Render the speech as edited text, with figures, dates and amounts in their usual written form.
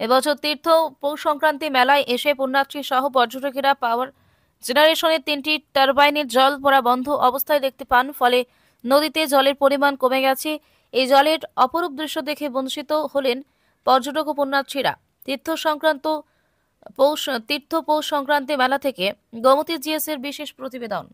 এবছর তীর্থ পৌষ সংক্রান্তি মেলায় এসে পুণ্যার্থী সহ পর্যটকেরা পাওয়ার জেনারেশনের 3টি টারবাইনের জল পড়া বন্ধ অবস্থায় দেখতে পান। ফলে নদীতে জলের পরিমাণ কমে গেছে। এই জলের অপরূপ দৃশ্য দেখে বঞ্চিত হলেন পর্যটক ও পুণ্যার্থীরা। তীর্থ পৌষ সংক্রান্তি মেলা থেকে গোমতী জিএস এর বিশেষ প্রতিবেদন।